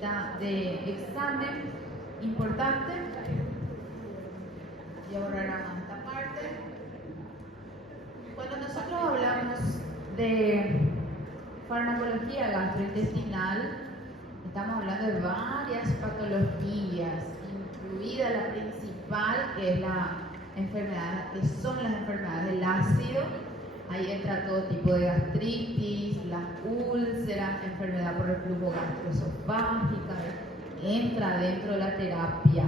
temita de examen importante. Voy a borrar esta parte. Cuando nosotros hablamos de farmacología gastrointestinal, estamos hablando de varias patologías, incluida la principal, que es la enfermedad, que son las enfermedades del ácido. Ahí entra todo tipo de gastritis, las úlceras, enfermedad por reflujo gastroesofágica, entra dentro de la terapia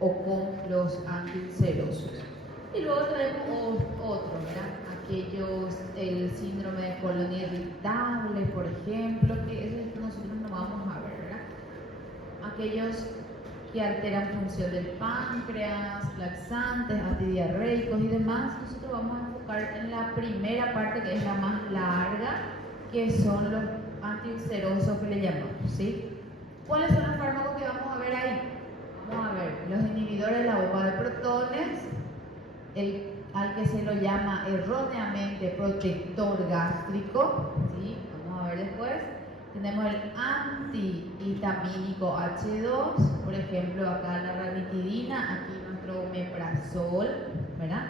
o con los antiulcerosos. Y luego tenemos otros, ¿verdad? Aquellos, el síndrome de colon irritable, por ejemplo, que eso nosotros no vamos a ver, ¿verdad? Aquellos que alteran función del páncreas, laxantes, antidiarreicos y demás. Nosotros vamos a enfocar en la primera parte, que es la más larga, que son los antiulcerosos que le llamamos, ¿sí? ¿Cuáles son los fármacos que vamos a ver ahí? Vamos a ver los inhibidores de la bomba de protones, al que se lo llama erróneamente protector gástrico, ¿sí? Vamos a ver después. Tenemos el antihistamínico H2, por ejemplo acá la ranitidina, aquí nuestro omeprazol, ¿verdad?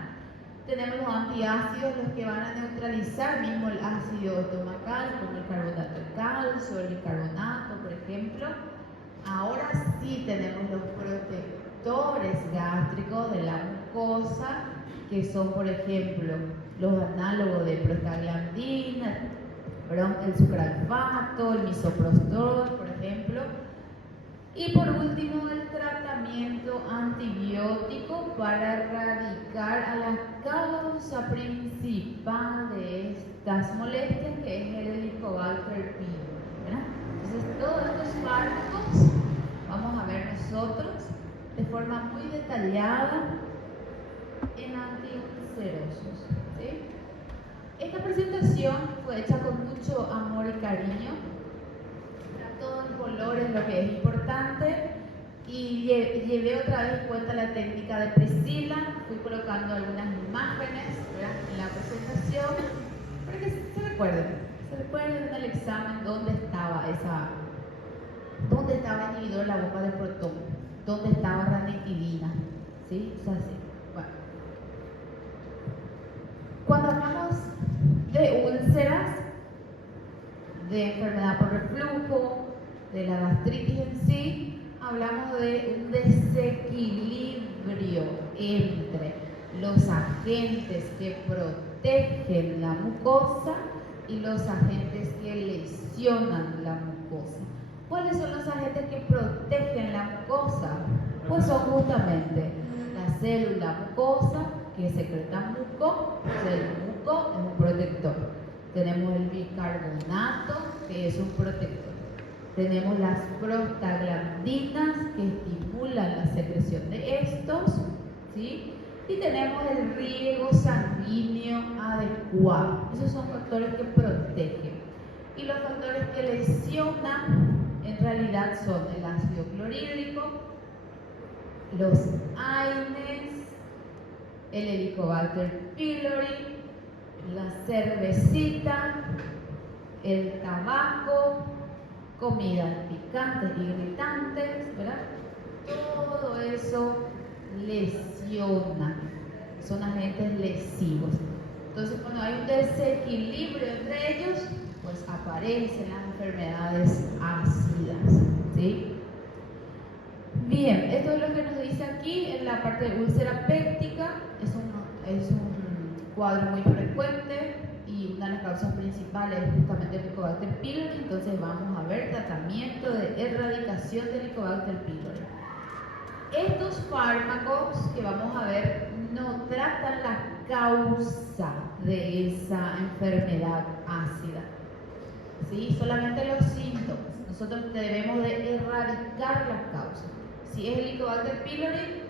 Tenemos los antiácidos, los que van a neutralizar mismo el ácido estomacal, como el carbonato de calcio, el bicarbonato, por ejemplo. Ahora sí tenemos los protectores gástricos de la mucosa, que son, por ejemplo, los análogos de prostaglandina, el sucralfato, el misoprostol, por ejemplo. Y por último, el tratamiento antibiótico para erradicar a la causa principal de estas molestias, que es el Helicobacter pylori. Entonces, todos estos fármacos vamos a ver nosotros de forma muy detallada en antiulcerosos, ¿sí? Esta presentación fue hecha con mucho amor y cariño. Todo en colores, lo que es importante, y llevé otra vez en cuenta la técnica de Priscila. Fui colocando algunas imágenes, ¿verdad?, en la presentación para que se recuerden del examen dónde estaba el inhibidor de la bomba de protón, dónde estaba ranitidina, ¿sí? O sea, sí. Bueno. Cuando hablamos de úlceras, de enfermedad por reflujo, de la gastritis en sí, hablamos de un desequilibrio entre los agentes que protegen la mucosa y los agentes que lesionan la mucosa. ¿Cuáles son los agentes que protegen la mucosa? Pues son justamente la célula mucosa, que secreta muco, el muco es un protector. Tenemos el bicarbonato, que es un protector. Tenemos las prostaglandinas, que estimulan la secreción de estos, ¿sí? Y tenemos el riego sanguíneo adecuado. Esos son factores que protegen. Y los factores que lesionan, en realidad, son el ácido clorhídrico, los AINES, el Helicobacter pylori, la cervecita, el tabaco, comidas picantes y irritantes, ¿verdad? Todo eso lesiona, son agentes lesivos. Entonces, cuando hay un desequilibrio entre ellos, pues aparecen las enfermedades ácidas, ¿sí? Bien, esto es lo que nos dice aquí en la parte de úlcera péptica. Es un cuadro muy frecuente y una de las causas principales es justamente el Helicobacter pylori. Entonces vamos a ver tratamiento de erradicación del Helicobacter pylori. Estos fármacos que vamos a ver no tratan la causa de esa enfermedad ácida, ¿sí? Solamente los síntomas. Nosotros debemos de erradicar las causas. Si es Helicobacter pylori,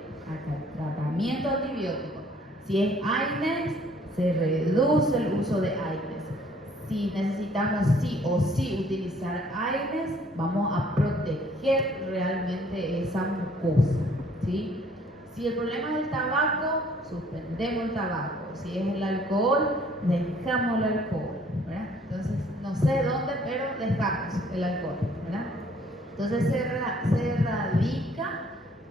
tratamiento antibiótico. Si es AINES, se reduce el uso de AINES. Si necesitamos sí o sí utilizar AINES, vamos a proteger realmente esa mucosa, ¿sí? Si el problema es el tabaco, suspendemos el tabaco. Si es el alcohol, dejamos el alcohol, ¿verdad? Entonces, no sé dónde, pero dejamos el alcohol, ¿verdad? Entonces se erradica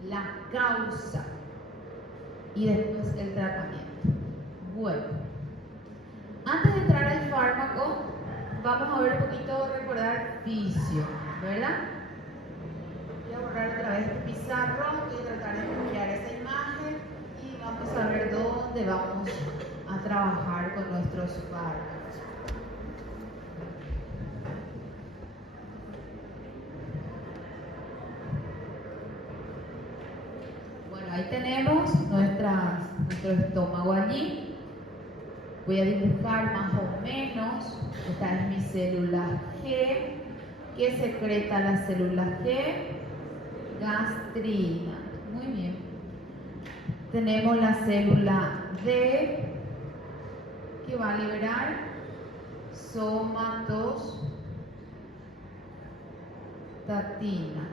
la causa y después el tratamiento. Bueno, antes de entrar al fármaco, vamos a ver un poquito, recordar fisio, ¿verdad? Voy a borrar otra vez este pizarrón, voy a tratar de copiar esa imagen y vamos a ver dónde vamos a trabajar con nuestros fármacos. Bueno, ahí tenemos nuestro estómago allí. Voy a dibujar más o menos. Esta es mi célula G. ¿Qué secreta la célula G? Gastrina. Muy bien. Tenemos la célula D, que va a liberar somatostatina.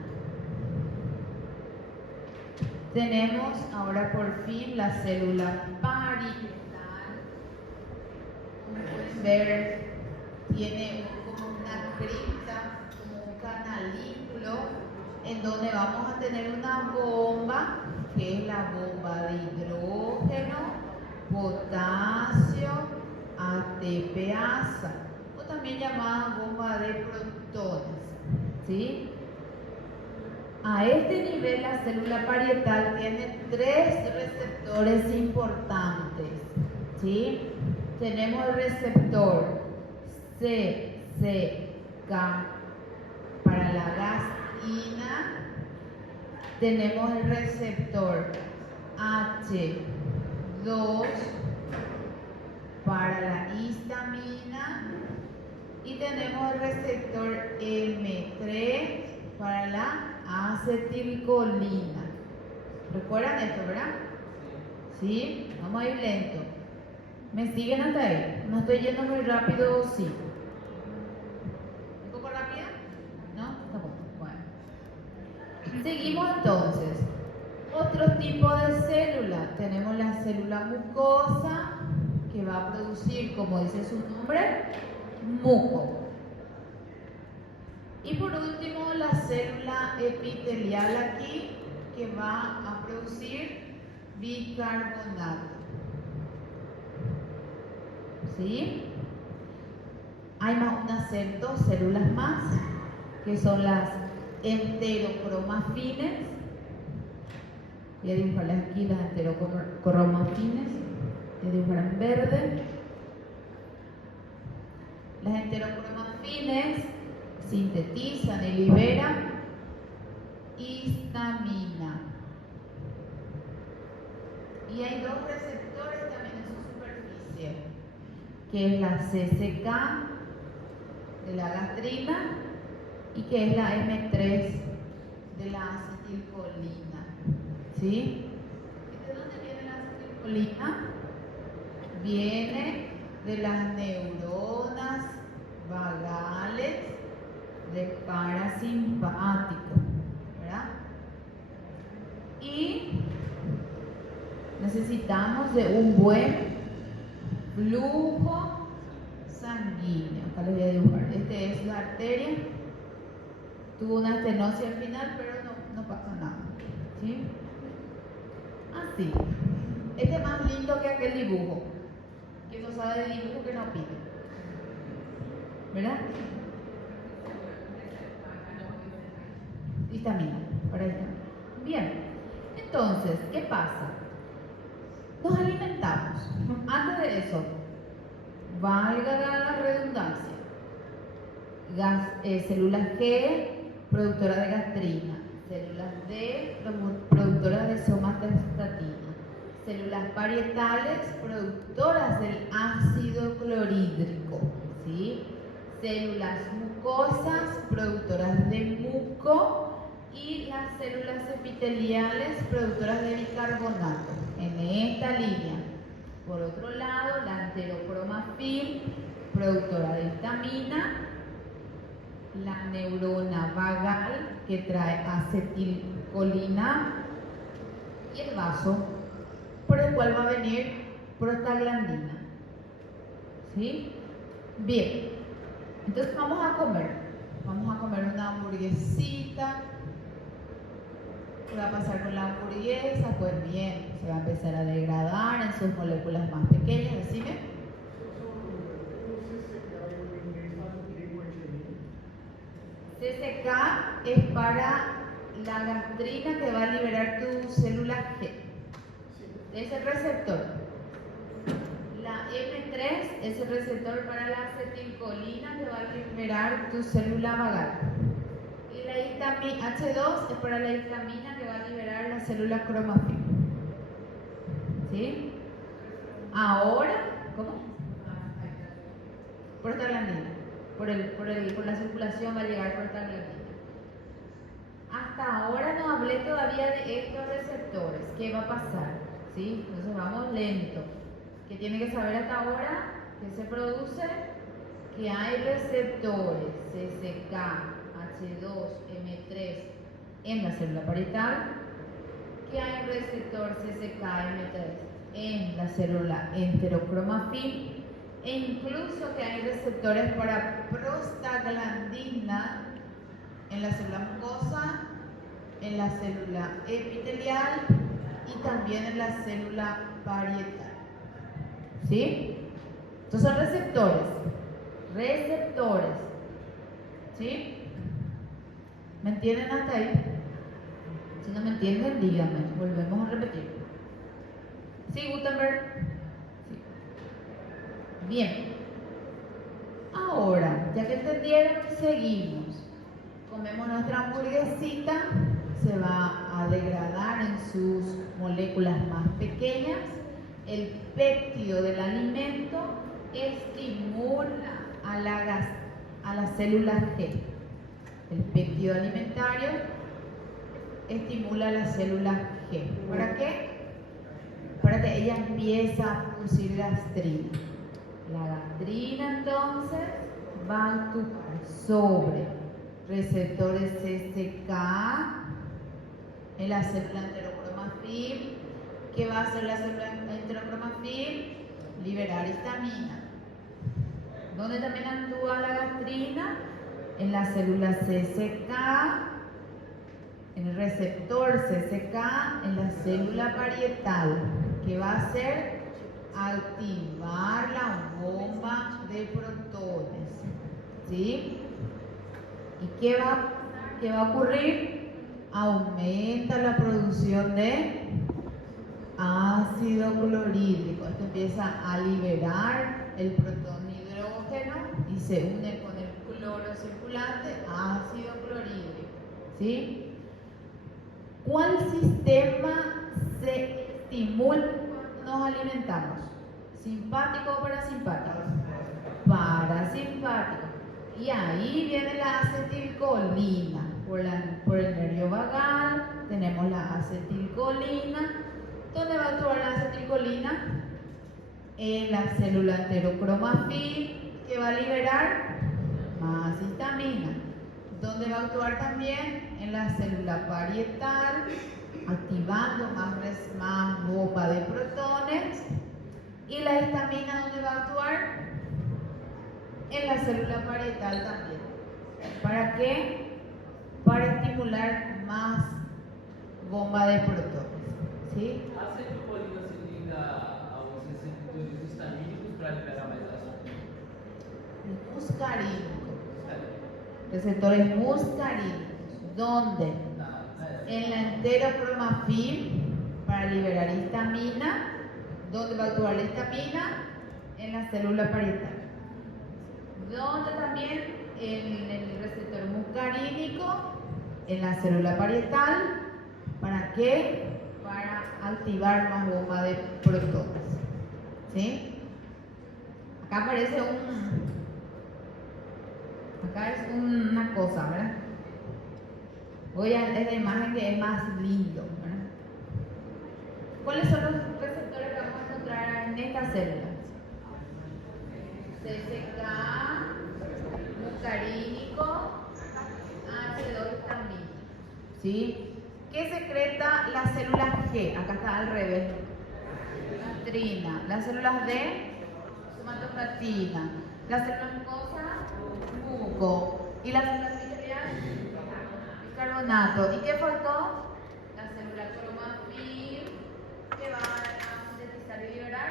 Tenemos ahora por fin la célula parietal. Como pueden ver, tiene como una cripta, como un canalículo, en donde vamos a tener una bomba, que es la bomba de hidrógeno, potasio, ATPasa, o también llamada bomba de protones, ¿sí? A este nivel la célula parietal tiene 3 receptores importantes, ¿sí? Tenemos el receptor CCK para la gastrina, tenemos el receptor H2 para la histamina y tenemos el receptor M3 para la acetilcolina. ¿Recuerdan esto, verdad? ¿Sí? Vamos a ir lento. ¿Me siguen hasta ahí? ¿No estoy yendo muy rápido? Sí. ¿Un poco rápido? ¿No? Tampoco. Bueno. Seguimos entonces. Otro tipo de célula. Tenemos la célula mucosa, que va a producir, como dice su nombre, muco. Y por último, la célula epitelial aquí, que va a producir bicarbonato. ¿Sí? Hay más unas 2 células más, que son las enterocromafines. Voy a dibujarles aquí las enterocromafines. Voy a dibujar en verde. Las enterocromafines sintetizan y liberan histamina. Y hay 2 receptores también en su superficie, que es la CCK de la gastrina y que es la M3 de la acetilcolina. ¿Sí? ¿De dónde viene la acetilcolina? Viene de las neuronas vagales del parasimpático, ¿verdad? Y necesitamos de un buen flujo sanguíneo. Acá les voy a dibujar. Este es la arteria. Tuvo una estenosis al final, pero no pasa nada. ¿Sí? Así. Este es más lindo que aquel dibujo. Que no sabe de dibujo que no pide. ¿Verdad? Histamina. Para histamina. Bien. Entonces, ¿qué pasa? Nos alimentamos. Antes de eso, valga la redundancia, células G, productoras de gastrina, células D, productoras de somatostatina, células parietales, productoras del ácido clorhídrico, ¿sí? Células mucosas, productoras de muco, y las células epiteliales, productoras de bicarbonato, en esta línea. Por otro lado, la enterocromafil, productora de histamina, la neurona vagal, que trae acetilcolina, y el vaso por el cual va a venir prostaglandina. ¿Sí? Bien, entonces vamos a comer. vamos a comer una hamburguesita. ¿Qué va a pasar con la hamburguesa? Pues bien, se va a empezar a degradar en sus moléculas más pequeñas. Decime. CCK es para la gastrina que va a liberar tu célula G. Es el receptor. La M3 es el receptor para la acetilcolina que va a liberar tu célula vagal. Y la histamina H2 es para la histamina que va a liberar la célula cromafil. ¿Sí? Ahora, ¿cómo? Prostaglandina. Por la circulación va a llegar prostaglandina. Hasta ahora no hablé todavía de estos receptores. ¿Qué va a pasar? ¿Sí? Entonces vamos lento. ¿Qué tiene que saber hasta ahora? ¿Qué se produce? Que hay receptores CCK, H2, M3 en la célula parietal. Que hay un receptor CCK, M3 en la célula enterocromafil. E incluso que hay receptores para prostaglandina en la célula mucosa, en la célula epitelial y también en la célula parietal. ¿Sí? Estos son receptores. Receptores. ¿Sí? ¿Me entienden hasta ahí? Si no me entienden, díganme. Volvemos a repetir. ¿Sí, Gutenberg? Sí. Bien. Ahora, ya que entendieron, seguimos. Comemos nuestra hamburguesita, se va a degradar en sus moléculas más pequeñas. El péptido del alimento estimula a la célula G. El péptido alimentario estimula a la célula G. ¿Para qué? Para que ella empiece a producir gastrina. La gastrina entonces va a actuar sobre receptores CCK en la célula enterocromafil. ¿Qué va a hacer la célula enterocromafil? Liberar histamina. ¿Dónde también actúa la gastrina? En la célula CCK, en el receptor CCK, en la célula parietal. ¿Qué va a hacer? Activar la bomba de protones. ¿Sí? ¿Y qué va a ocurrir? Aumenta la producción de ácido clorhídrico. Esto empieza a liberar el protón hidrógeno y se une con el cloro circulante, ácido clorhídrico. ¿Sí? ¿Cuál sistema se estimula cuando nos alimentamos? ¿Simpático o parasimpático? Parasimpático. Y ahí viene la acetilcolina. Por el nervio vagal tenemos la acetilcolina. ¿Dónde va a actuar la acetilcolina? En la célula enterocromafil, que va a liberar más histamina. ¿Dónde va a actuar también? En la célula parietal, activando más bomba de protones. ¿Y la histamina dónde va a actuar? En la célula parietal también. ¿Para qué? Para estimular más bomba de protones. ¿Sí? A acetilcolina se liga a los receptores histamínicos para liberar mais açúcar. Muscarínico. Receptores muscarínicos. ¿Dónde? En la enterocromafil para liberar histamina. ¿Dónde va a actuar la histamina? En la célula parietal. ¿Dónde también? En el receptor muscarínico, en la célula parietal. ¿Para qué? Para activar más bomba de protones. ¿Sí? Acá aparece acá es una cosa, ¿verdad? Voy a esta imagen que es más lindo, ¿verdad? ¿Cuáles son los receptores que vamos a encontrar en esta célula? CCK, muscarínico, H2 histamina. ¿Sí? ¿Qué secreta la célula G? Acá está al revés. Gastrina. Las células D, somatostatina. Las células mucosas, muco. ¿Y la célula epitelial? Bicarbonato. ¿Y qué faltó? La célula cromafil, que va a sintetizar y liberar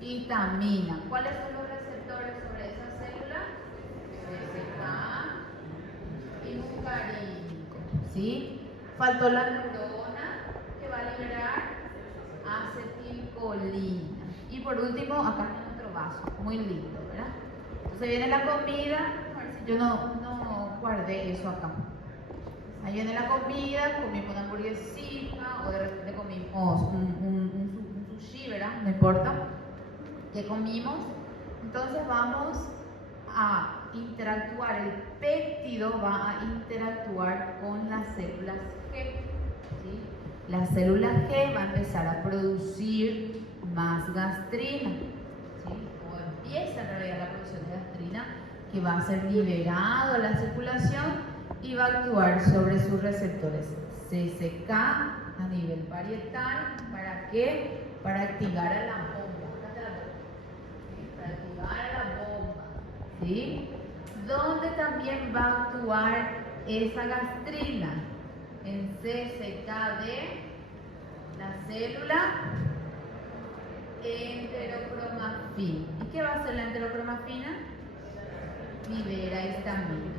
vitamina. ¿Cuáles son los receptores sobre esa célula? CCK y muscarínico. ¿Sí? Faltó la neurona, que va a liberar acetilcolina. Y por último, acá está nuestro vaso, muy lindo, ¿verdad? Entonces viene la comida, a ver si yo no guardé eso acá. Ahí viene la comida, comimos una hamburguesita o de repente comimos un sushi, ¿verdad? No importa qué comimos. Entonces vamos a interactuar, el péptido va a interactuar con las células G. ¿Sí? La célula G va a empezar a producir más gastrina. ¿Sí? O empieza en realidad la producción de gastrina, que va a ser liberado a la circulación y va a actuar sobre sus receptores CCK a nivel parietal. ¿Para qué? Para activar a la bomba. ¿Sí? Para activar a la bomba. ¿Sí? ¿Dónde también va a actuar esa gastrina? En CCK de la célula enterocromafina. ¿Y qué va a hacer la enterocromafina? Libera histamina.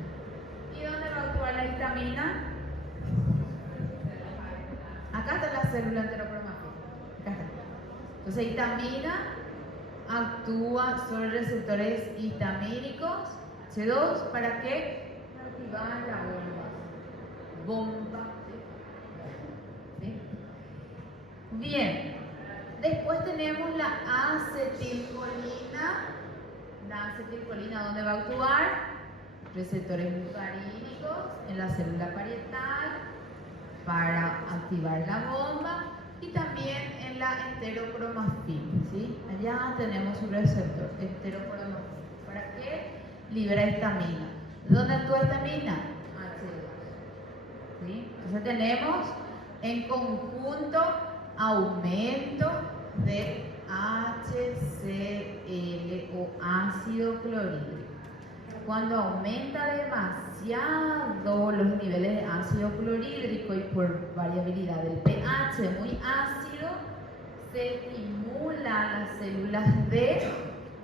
¿Y dónde va a actuar la histamina? Acá está la célula enterocromafina. Acá está. Entonces, histamina actúa sobre receptores histamínicos C2. ¿Para qué? Para activar la bomba. ¿Sí? Bien. Después tenemos la acetilcolina. La acetilcolina, ¿dónde va a actuar? Receptores muscarínicos en la célula parietal para activar la bomba y también en la enterocromafina. ¿Sí? Allá tenemos un receptor, enterocromafina. ¿Para qué? Libera histamina. ¿Dónde actúa histamina? H2. ¿Sí? Entonces tenemos en conjunto aumento de HCl o ácido clorhídrico. Cuando aumenta demasiado los niveles de ácido clorhídrico y por variabilidad del pH muy ácido, se estimula a las células D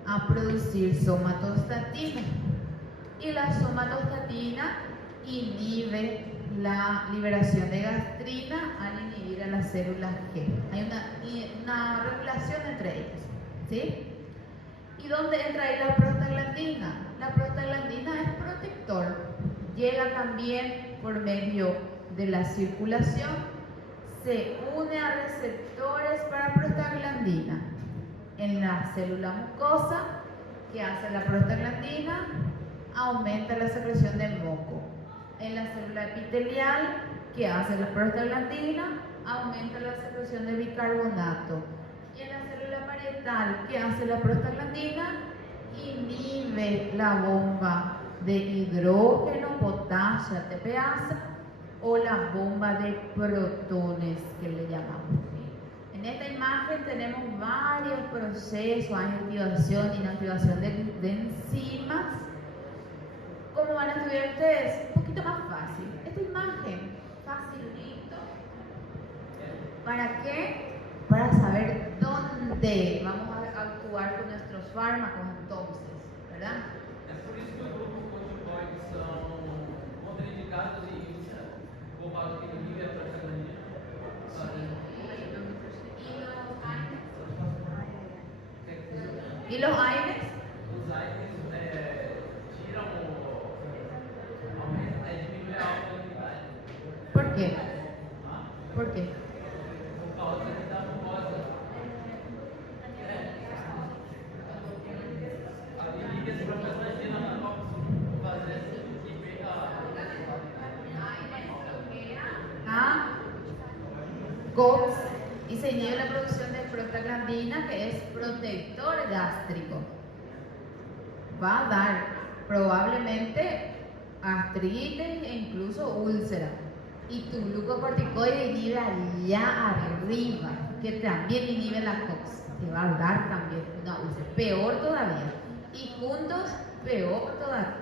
a producir somatostatina. Y la somatostatina inhibe la liberación de gastrina al inhibir a las células G. Hay una regulación entre ellas. ¿Sí? ¿Y dónde entra ahí la prostaglandina? La prostaglandina es protector. Llega también por medio de la circulación, se une a receptores para prostaglandina. En la célula mucosa, ¿qué hace la prostaglandina? Aumenta la secreción de moco. En la célula epitelial, ¿qué hace la prostaglandina? Aumenta la secreción de bicarbonato. Y en la célula parietal, ¿qué hace la prostaglandina? Inhibe la bomba de hidrógeno, potasio, ATPasa, o la bomba de protones que le llamamos. En esta imagen tenemos varios procesos, hay activación y inactivación de enzimas. ¿Cómo van a estudiar ustedes? Un poquito más fácil. Esta imagen, facilito. ¿Para qué? Para saber dónde vamos a actuar con nuestros fármacos entonces, ¿verdad? É por isso que o grupo corticoides são contraindicados e por causa que inibem a prostaglandina. ¿Y los AINES? Os AINES tiram diminuem a alcalinidade. ¿Por qué? ¿Por qué? Por causa da mucosa. Inibe a prostaglandina na coxa, fazendo que pega A COX y se inhibe la producción de prostaglandina, que es protector gástrico. Va a dar probablemente gastritis e incluso úlcera. Y tu glucocorticoide inhibe allá arriba, que también inhibe la COX. Te va a dar también una úlcera. Peor todavía. Y juntos, peor todavía.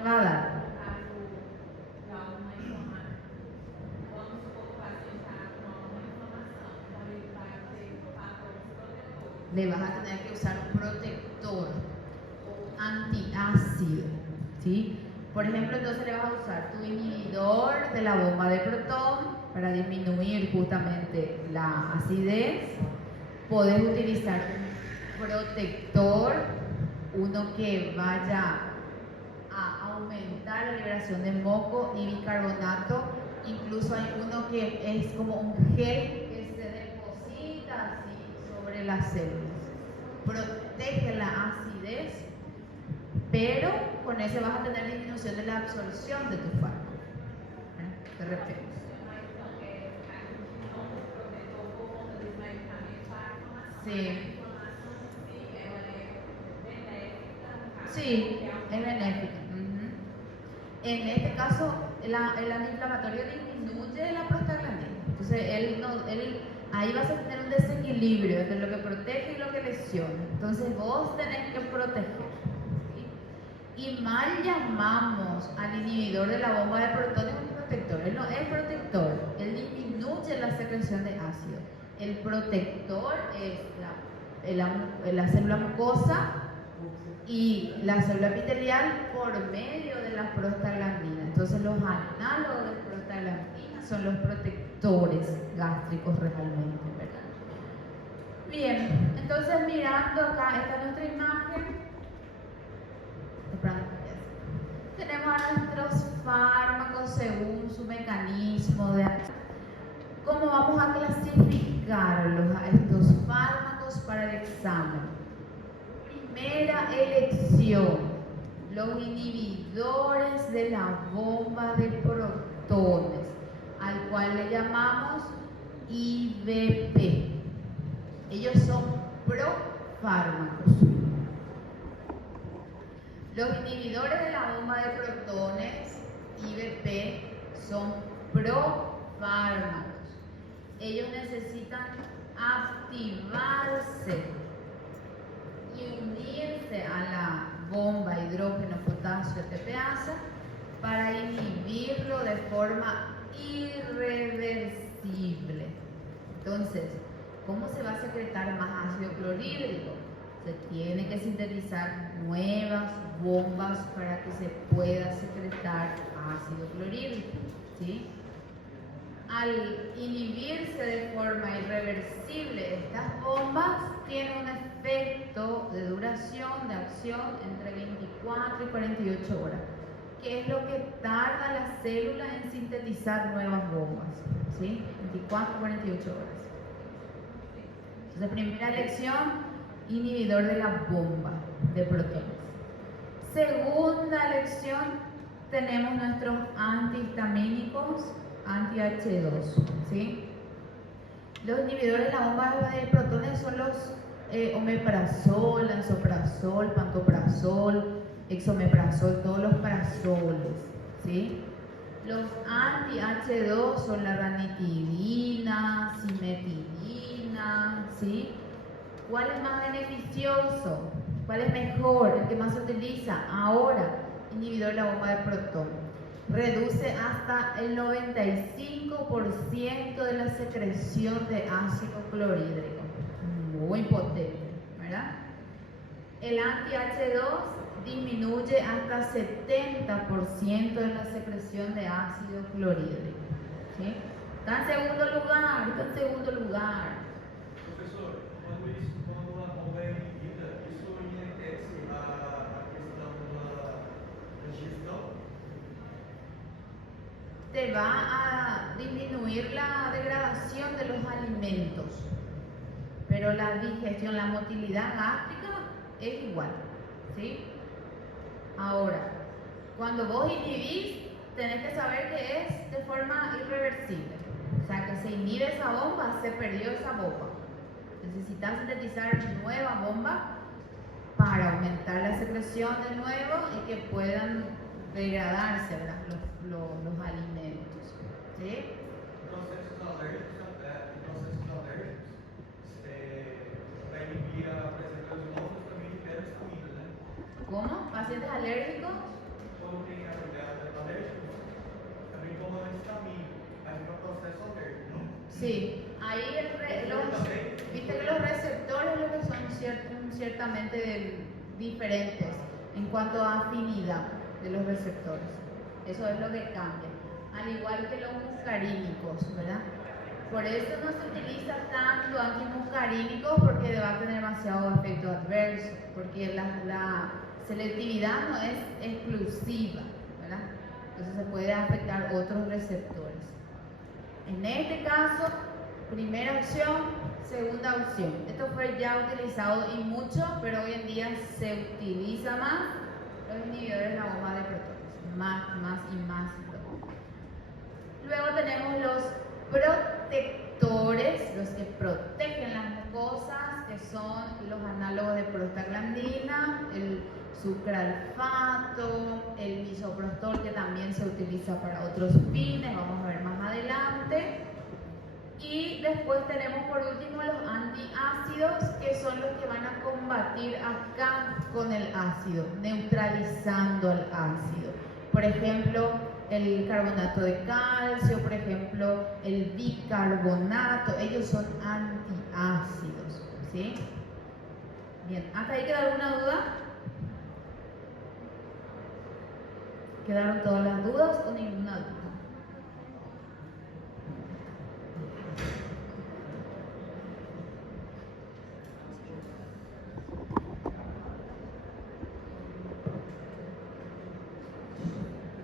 te va a dar. Le vas a tener que usar un protector antiácido, ¿sí? Por ejemplo, entonces le vas a usar tu inhibidor de la bomba de protón para disminuir justamente la acidez. Podés utilizar un protector, uno que vaya a aumentar la liberación de moco y bicarbonato. Incluso hay uno que es como un gel que se deposita así sobre las células. Protege la acidez, pero con ese vas a tener disminución de la absorción de tu fármaco. De repente. Sí. Sí, es benéfica. En este caso, el antiinflamatorio disminuye la prostaglandina. Entonces, ahí vas a tener un desequilibrio entre lo que protege y lo que lesiona. Entonces, vos tenés que proteger. ¿Sí? Y mal llamamos al inhibidor de la bomba de protones un protector. Él no es protector, él disminuye la secreción de ácido. El protector es la célula mucosa y la célula epitelial por medio de la prostaglandina. Entonces los análogos de prostaglandina son los protectores gástricos realmente, ¿verdad? Bien, entonces mirando acá, esta es nuestra imagen. Tenemos a nuestros fármacos según su mecanismo de acción. ¿Cómo vamos a clasificarlos a estos fármacos para el examen? Primera elección, los inhibidores de la bomba de protones, al cual le llamamos IBP. Ellos son profármacos. Los inhibidores de la bomba de protones, IBP, son profármacos. Ellos necesitan activarse y unirse a la bomba hidrógeno potasio TPasa para inhibirlo de forma irreversible. Entonces, ¿cómo se va a secretar más ácido clorhídrico? Se tiene que sintetizar nuevas bombas para que se pueda secretar ácido clorhídrico, ¿sí? Al inhibirse de forma irreversible estas bombas, tienen un efecto de duración de acción entre 24 y 48 horas, que es lo que tarda la célula en sintetizar nuevas bombas, ¿sí? 24 a 48 horas. Entonces, primera elección, inhibidor de la bomba de protones. Segunda elección, tenemos nuestros antihistamínicos, anti-H2, ¿sí? Los inhibidores de la bomba de protones son los omeprazol, lansoprazol, pantoprazol, exomeprazol, todos los prazoles, ¿sí? Los anti-H2 son la ranitidina, cimetidina, ¿sí? ¿Cuál es más beneficioso? ¿Cuál es mejor? El que más se utiliza ahora, inhibidor de la bomba de protón. Reduce hasta el 95% de la secreción de ácido clorhídrico. Muy potente, ¿verdad? El anti-H2 disminuye hasta 70% de la secreción de ácido clorhídrico, ¿sí? Está en segundo lugar, Professor, quando a bomba é inibida, isso enriquece a questão da digestão? Te va a disminuir la degradación de los alimentos, pero la digestión, la motilidad gástrica es igual, ¿sí? Ahora, cuando vos inhibís, tenés que saber que es de forma irreversible. O sea, que se inhibe esa bomba, se perdió esa bomba. Necesitas sintetizar nueva bomba para aumentar la secreción de nuevo y que puedan degradarse, ¿verdad? Los alimentos, ¿sí? Processos alérgicos, para inibir a presença de novos também liberam histamina, né? ¿Cómo? ¿Pacientes alérgicos? Quando tem Sí, ahí viste que los receptores lo que son ciertamente diferentes en cuanto a afinidad de los receptores. Eso es lo que cambia. Al igual que los muscarínicos, ¿verdad? Por eso no se utiliza tanto antimuscarínicos porque va a tener demasiado efecto adverso, porque la selectividad no es exclusiva, ¿verdad? Entonces se puede afectar otros receptores. En este caso, primera opción, segunda opción. Esto fue ya utilizado y mucho, pero hoy en día se utiliza más los inhibidores de la bomba de protones. Más y más. Luego tenemos los protectores, los que protegen las mucosas, que son los análogos de prostaglandina, el sucralfato, el misoprostol, que también se utiliza para otros fines, vamos a ver más adelante. Y después tenemos por último los antiácidos, que son los que van a combatir acá con el ácido, neutralizando al ácido. Por ejemplo, el carbonato de calcio, por ejemplo, el bicarbonato, ellos son antiácidos, ¿sí? Bien, ¿hasta ahí queda alguna duda? ¿Quedaron todas las dudas o ninguna duda?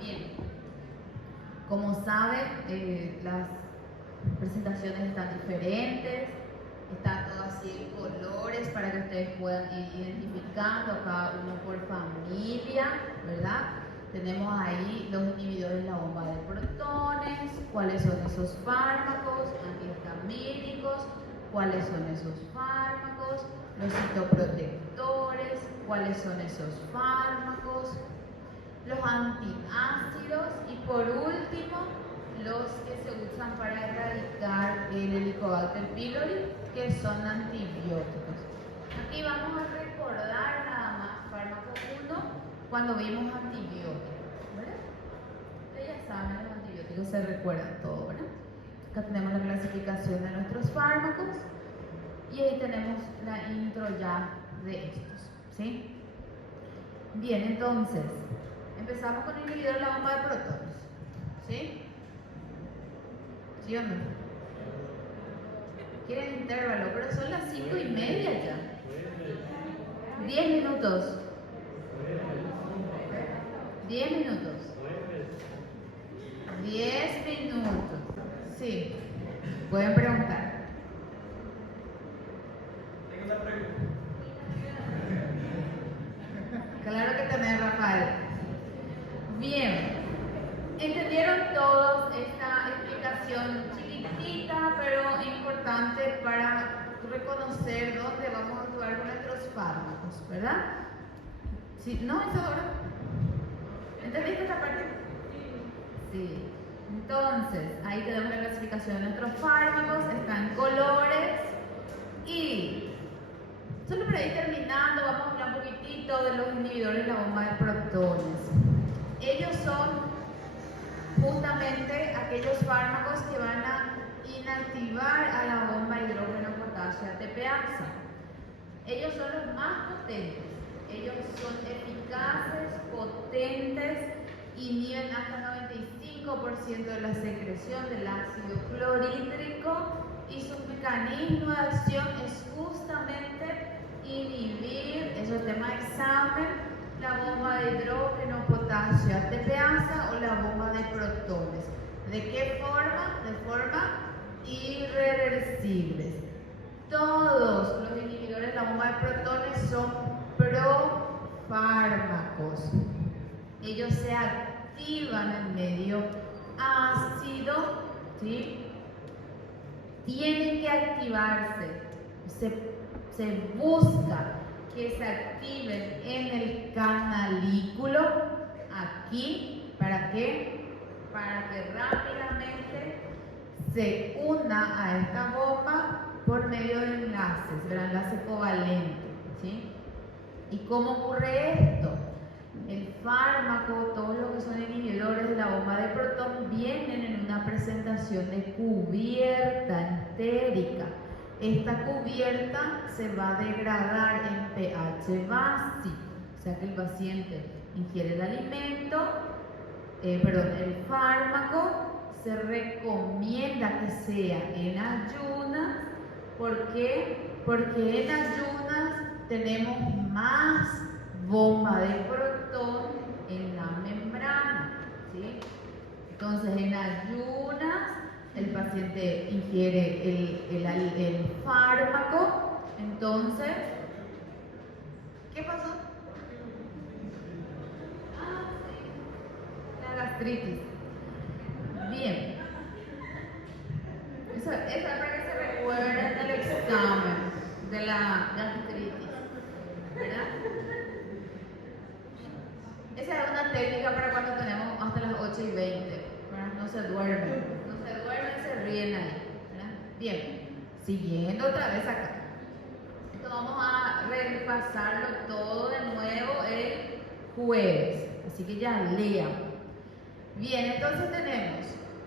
Bien, como saben, las presentaciones están diferentes, está todo así en colores para que ustedes puedan ir identificando cada uno por familia, ¿verdad? Tenemos ahí los inhibidores de la bomba de protones, cuáles son esos fármacos, antihistamínicos, cuáles son esos fármacos, los citoprotectores, cuáles son esos fármacos, los antiácidos y por último los que se usan para erradicar el Helicobacter pylori, que son antibióticos. Aquí vamos a recordar nada más fármaco 1 cuando vimos antibióticos, ¿verdad? Ustedes ya saben, los antibióticos se recuerdan todo, ¿verdad? Acá tenemos la clasificación de nuestros fármacos y ahí tenemos la intro ya de estos, ¿sí? Bien, entonces empezamos con el inhibidor de la bomba de protones, ¿sí? ¿Sí o no? Quieren intervalo, pero son las 5:30 ya. 10 minutos. 10 minutos. 10 minutos. Sí. Pueden preguntar. Tengo una pregunta. Claro que también, Rafael. Bien. ¿Entendieron todos esta explicación chiquitita, pero importante para reconocer dónde vamos a actuar con nuestros fármacos, ¿verdad? ¿Sí? ¿No, Isadora? ¿Entendiste esta parte? Sí. Entonces, ahí tenemos la clasificación de nuestros fármacos, están colores y solo para ir terminando, vamos a hablar un poquitito de los inhibidores de la bomba de protones. Ellos son justamente aquellos fármacos que van a inactivar a la bomba hidrógeno potasio ATPasa. Ellos son los más potentes, ellos son eficaces, potentes, inhiben hasta 95% de la secreción del ácido clorhídrico y su mecanismo de acción es justamente inhibir, eso es tema de examen, la bomba de hidrógeno potasio ATPasa o la bomba de protones. ¿De qué forma? De forma irreversible. Todos los inhibidores de la bomba de protones son profármacos. Ellos se activan en medio ácido, ¿sí? Tienen que activarse. Se busca que se activen en el canalículo, aquí, ¿para qué? Para que rápidamente se una a esta bomba por medio de enlaces, el enlace covalente, ¿sí? ¿Y cómo ocurre esto? El fármaco, todos los que son inhibidores de la bomba de protón vienen en una presencia presentación de cubierta entérica. Esta cubierta se va a degradar en pH básico, o sea que el paciente ingiere el alimento, el fármaco, se recomienda que sea en ayunas. ¿Por qué? Porque en ayunas tenemos más bomba de protón en la membrana, ¿sí? Entonces en ayunas el paciente ingiere el fármaco. Entonces, ¿qué pasó? La gastritis. Bien. Eso es para que se recuerden del examen de la gastritis, ¿verdad? Esa es una técnica para cuando tenemos hasta las 8:20, ¿verdad? No se duermen, se ríen ahí, ¿verdad? Bien, siguiendo otra vez acá. Esto vamos a repasarlo todo de nuevo el jueves, así que ya lean. Bien, entonces tenemos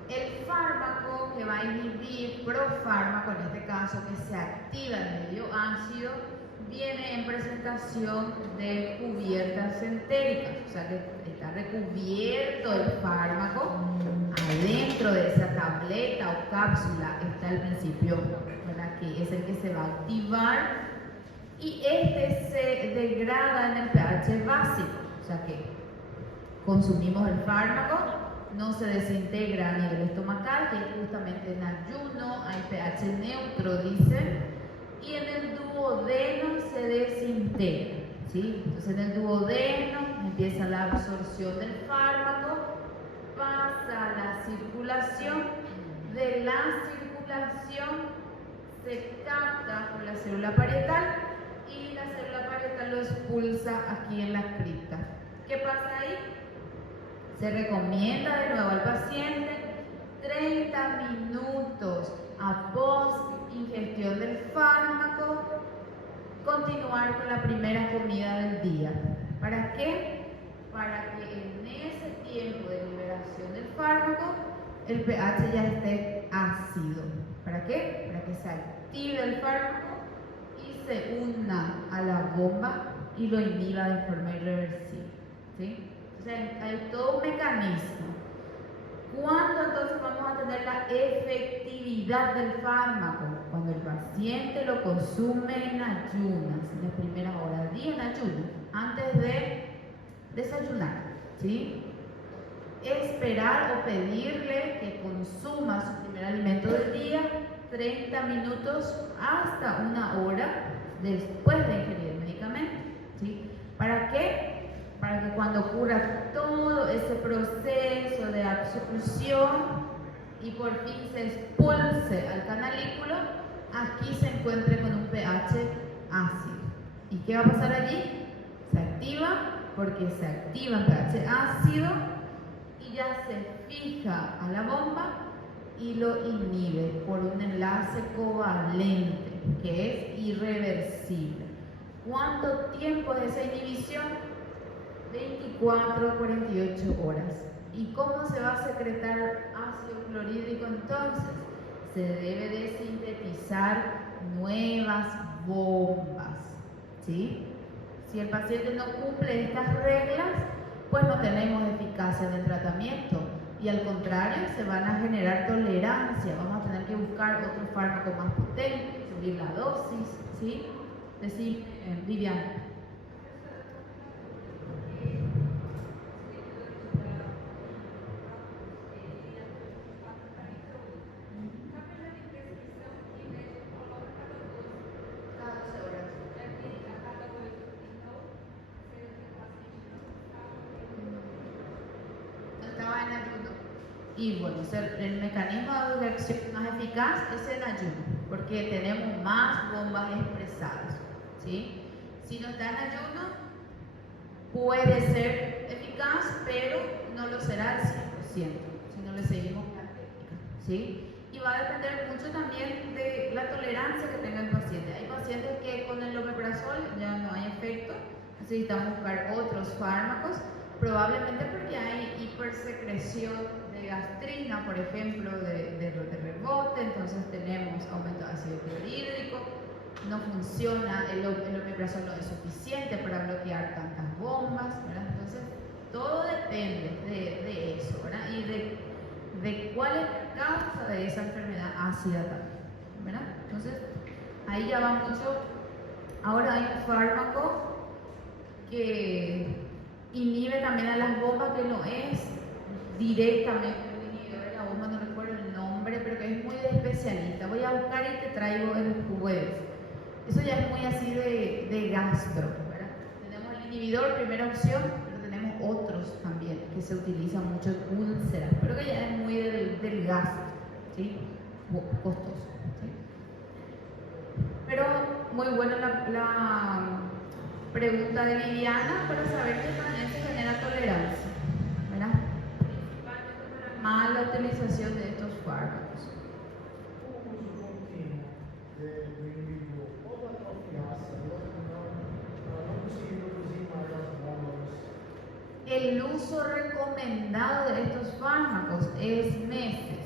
el fármaco que va a inhibir, profármaco en este caso, que se activa en medio ácido, viene en presentación de cubiertas entéricas, o sea que está recubierto el fármaco. Adentro de esa tableta o cápsula está el principio, ¿verdad?, que es el que se va a activar, y este se degrada en el pH básico, o sea que consumimos el fármaco, no se desintegra a nivel estomacal, que es justamente en ayuno, hay pH neutro, dicen, y en el duodeno se desintegra, ¿sí? Entonces en el duodeno empieza la absorción del fármaco, pasa a la circulación, de la circulación se capta por la célula parietal y la célula parietal lo expulsa aquí en la cripta. ¿Qué pasa ahí? Se recomienda de nuevo al paciente 30 minutos após ingestión del fármaco continuar con la primera comida del día. ¿Para qué? Para que en ese tiempo de liberación del fármaco el pH ya esté ácido. ¿Para qué? Para que se active el fármaco y se una a la bomba y lo inhiba de forma irreversible, ¿sí? O sea, hay todo un mecanismo. ¿Cuándo entonces vamos a tener la efectividad del fármaco? Cuando el paciente lo consume en ayunas, en las primeras horas del día en ayuno, antes de desayunar, ¿sí? Esperar o pedirle que consuma su primer alimento del día 30 minutos hasta una hora después de ingerir el medicamento, ¿sí? ¿Para qué? Para que cuando ocurra todo ese proceso de absorción y por fin se expulse al canalículo, aquí se encuentre con un pH ácido. ¿Y qué va a pasar allí? Se activa, porque se activa en pH ácido y ya se fija a la bomba y lo inhibe por un enlace covalente que es irreversible. ¿Cuánto tiempo es esa inhibición? 24 a 48 horas. ¿Y cómo se va a secretar ácido clorhídrico entonces? Se debe de sintetizar nuevas bombas, ¿sí? Si el paciente no cumple estas reglas, pues no tenemos eficacia en el tratamiento y al contrario se van a generar tolerancia, vamos a tener que buscar otro fármaco más potente, subir la dosis, ¿sí? Decir, Viviana. Y bueno, el mecanismo de acción más eficaz es el ayuno, porque tenemos más bombas expresadas, ¿sí? Si no está en ayuno, puede ser eficaz, pero no lo será al 100%, si no le seguimos la técnica, ¿sí? Y va a depender mucho también de la tolerancia que tenga el paciente. Hay pacientes que con el omeprazol ya no hay efecto, necesitamos buscar otros fármacos, probablemente porque hay hipersecreción de gastrina, por ejemplo, de rebote, entonces tenemos aumento de ácido clorhídrico, no funciona, el omeprazol no es suficiente para bloquear tantas bombas, ¿verdad? Entonces, todo depende de eso, ¿verdad? Y de cuál es la causa de esa enfermedad ácida también, ¿verdad? Entonces, ahí ya va mucho. Ahora hay un fármaco que inhibe también a las bombas, que no es directamente un inhibidor de la bomba, no recuerdo el nombre, pero que es muy de especialista. Voy a buscar y te traigo el jueves. Eso ya es muy así de gastro, ¿verdad? Tenemos el inhibidor, primera opción, pero tenemos otros también que se utilizan mucho en úlceras, pero que ya es muy del gastro, ¿sí? Costoso, ¿sí? Pero muy buena la pregunta de Viviana para saber qué también se genera tolerancia, ¿verdad? Principalmente por la mala utilización de estos fármacos. El uso recomendado de estos fármacos es meses,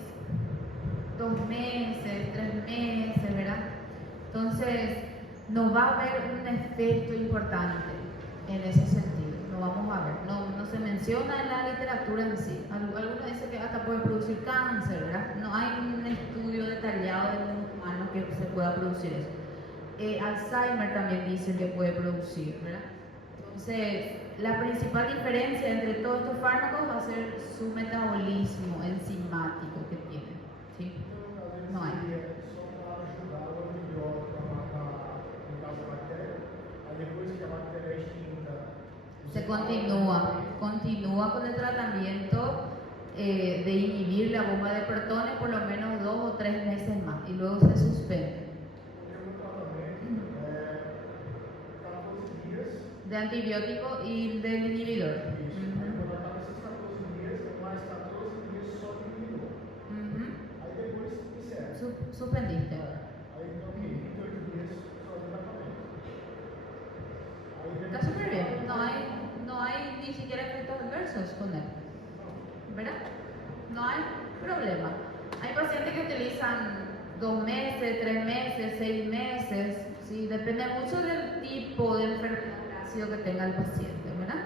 2 meses, 3 meses, ¿verdad? Entonces, no va a haber un efecto importante en ese sentido, lo vamos a ver. No se menciona en la literatura en sí. Algunos dicen que hasta puede producir cáncer, ¿verdad? No hay un estudio detallado de un humano que se pueda producir eso. Alzheimer también dicen que puede producir, ¿verdad? Entonces, la principal diferencia entre todos estos fármacos va a ser su metabolismo enzimático que tienen, ¿sí? No hay. Se continúa con el tratamiento de inhibir la bomba de protones por lo menos 2 o 3 meses más y luego se suspende. De antibiótico y del inhibidor. Suspendiste. Está súper bien. No hay ni siquiera efectos adversos con él, ¿verdad? No hay problema. Hay pacientes que utilizan 2 meses, 3 meses, 6 meses, ¿sí? Depende mucho del tipo de enfermedad ácido que tenga el paciente, ¿verdad?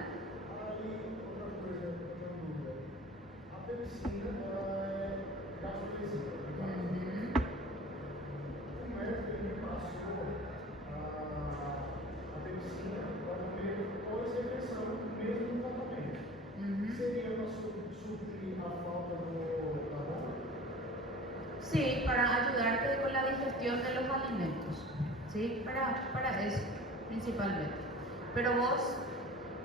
Sí, para ayudarte con la digestión de los alimentos, ¿sí? Para eso, principalmente. Pero vos,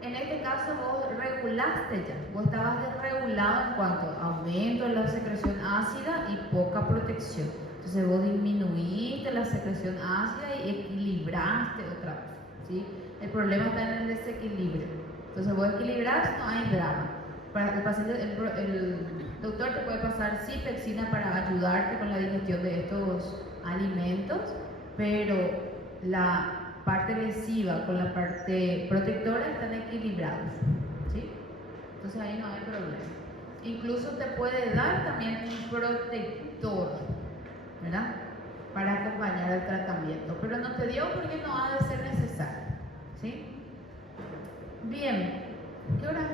en este caso, vos regulaste ya, vos estabas desregulado en cuanto a aumento de la secreción ácida y poca protección. Entonces vos disminuiste la secreción ácida y equilibraste otra vez, ¿sí? El problema está en el desequilibrio. Entonces vos equilibrás, no hay drama. Para el paciente, el doctor te puede pasar cipexina para ayudarte con la digestión de estos alimentos, pero la parte lesiva con la parte protectora están equilibrados, ¿sí? Entonces ahí no hay problema. Incluso te puede dar también un protector, ¿verdad? Para acompañar el tratamiento, pero no te dio porque no ha de ser necesario, ¿sí? Bien, ¿qué hora?